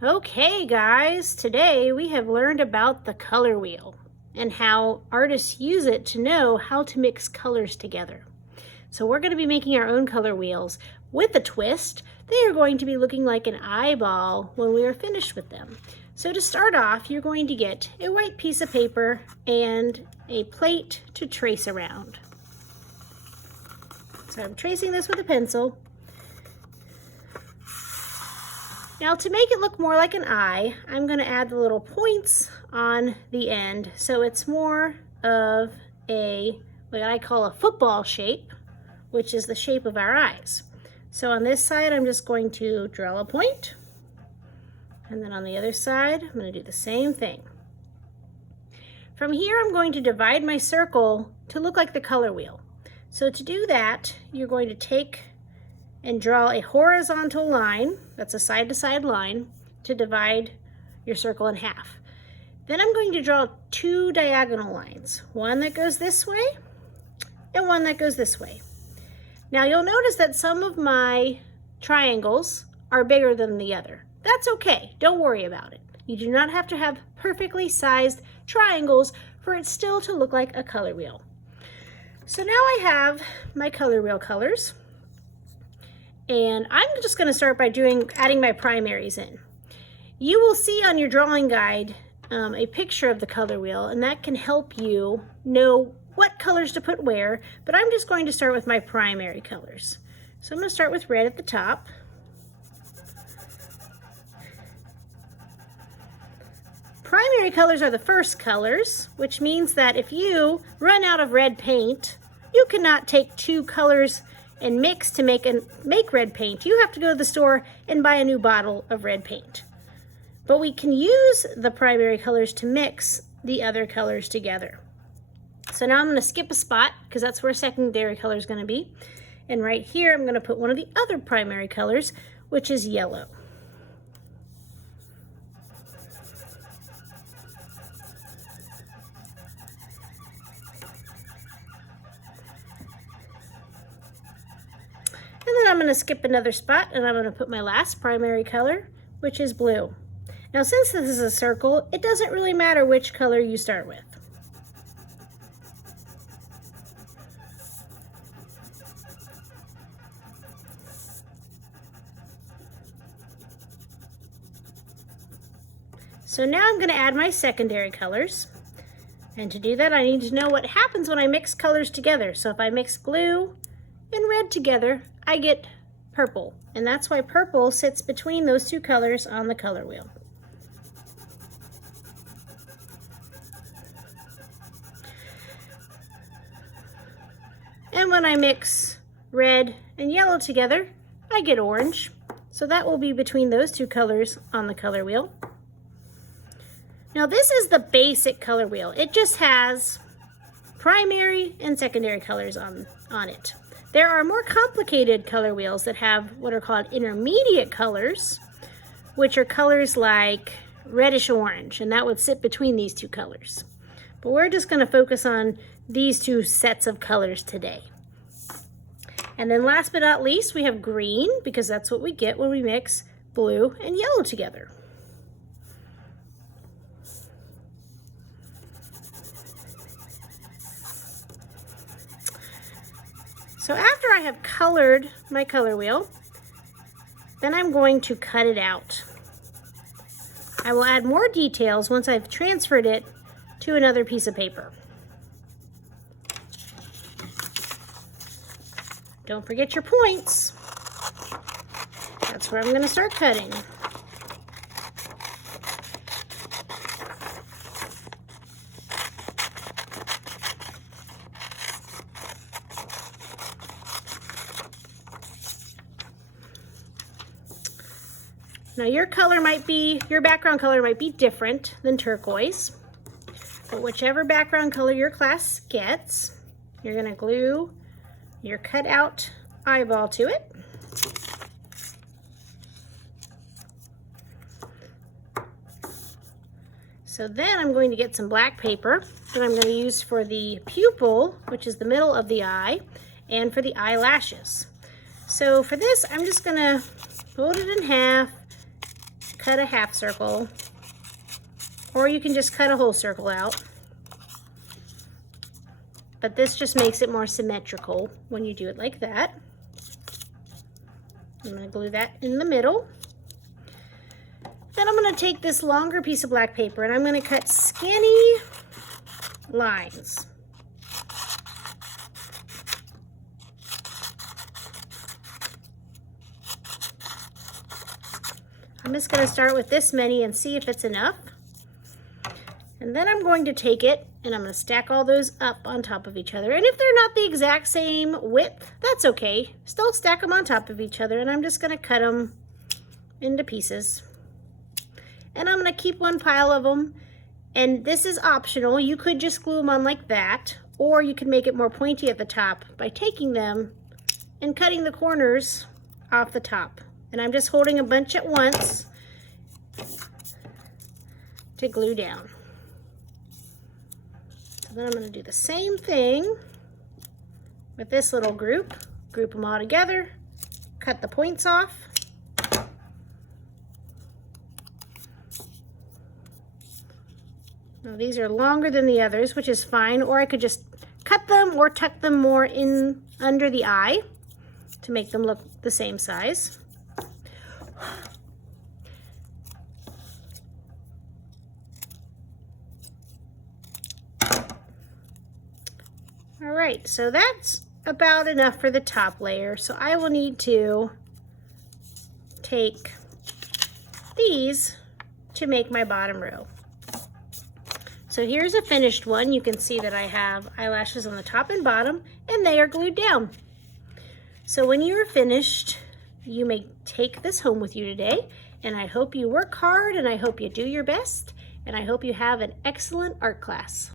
Okay guys, today we have learned about the color wheel and how artists use it to know how to mix colors together. So we're going to be making our own color wheels with a twist. They are going to be looking like an eyeball when we are finished with them. So to start off, you're going to get a white piece of paper and a plate to trace around. So I'm tracing this with a pencil. Now to make it look more like an eye, I'm going to add the little points on the end so it's more of what I call a football shape, which is the shape of our eyes. So on this side I'm just going to draw a point, and then on the other side I'm going to do the same thing. From here I'm going to divide my circle to look like the color wheel. So to do that, you're going to take and draw a horizontal line, that's a side-to-side line, to divide your circle in half. Then I'm going to draw two diagonal lines, one that goes this way and one that goes this way. Now you'll notice that some of my triangles are bigger than the other. That's okay, don't worry about it. You do not have to have perfectly sized triangles for it still to look like a color wheel. So now I have my color wheel colors. And I'm just going to start by adding my primaries in. You will see on your drawing guide a picture of the color wheel, and that can help you know what colors to put where, but I'm just going to start with my primary colors. So I'm going to start with red at the top. Primary colors are the first colors, which means that if you run out of red paint, you cannot take two colors and mix to make red paint. You have to go to the store and buy a new bottle of red paint. But we can use the primary colors to mix the other colors together. So now I'm going to skip a spot because that's where secondary color is going to be. And right here I'm going to put one of the other primary colors, which is yellow. And then I'm going to skip another spot and I'm going to put my last primary color, which is blue. Now since this is a circle, it doesn't really matter which color you start with. So now I'm going to add my secondary colors. And to do that, I need to know what happens when I mix colors together. So if I mix blue and red together, I get purple, and that's why purple sits between those two colors on the color wheel. And when I mix red and yellow together, I get orange. So that will be between those two colors on the color wheel. Now this is the basic color wheel. It just has primary and secondary colors on it. There are more complicated color wheels that have what are called intermediate colors, which are colors like reddish orange, and that would sit between these two colors. But we're just going to focus on these two sets of colors today. And then last but not least, we have green, because that's what we get when we mix blue and yellow together. So after I have colored my color wheel, then I'm going to cut it out. I will add more details once I've transferred it to another piece of paper. Don't forget your points. That's where I'm going to start cutting. Now your background color might be different than turquoise, but whichever background color your class gets, you're going to glue your cut out eyeball to it. So then I'm going to get some black paper that I'm going to use for the pupil, which is the middle of the eye, and for the eyelashes. So for this, I'm just going to fold it in half cut a half circle, or you can just cut a whole circle out. But this just makes it more symmetrical when you do it like that. I'm going to glue that in the middle. Then I'm going to take this longer piece of black paper and I'm going to cut skinny lines. I'm just going to start with this many and see if it's enough. And then I'm going to take it and I'm going to stack all those up on top of each other. And if they're not the exact same width, that's okay. Still stack them on top of each other, and I'm just going to cut them into pieces. And I'm going to keep one pile of them. And this is optional. You could just glue them on like that, or you could make it more pointy at the top by taking them and cutting the corners off the top. And I'm just holding a bunch at once to glue down. So then I'm going to do the same thing with this little group. Group them all together, cut the points off. Now these are longer than the others, which is fine, or I could just cut them or tuck them more in under the eye to make them look the same size. All right, so that's about enough for the top layer. So I will need to take these to make my bottom row. So here's a finished one. You can see that I have eyelashes on the top and bottom, and they are glued down. So when you are finished, you may take this home with you today, and I hope you work hard, and I hope you do your best, and I hope you have an excellent art class.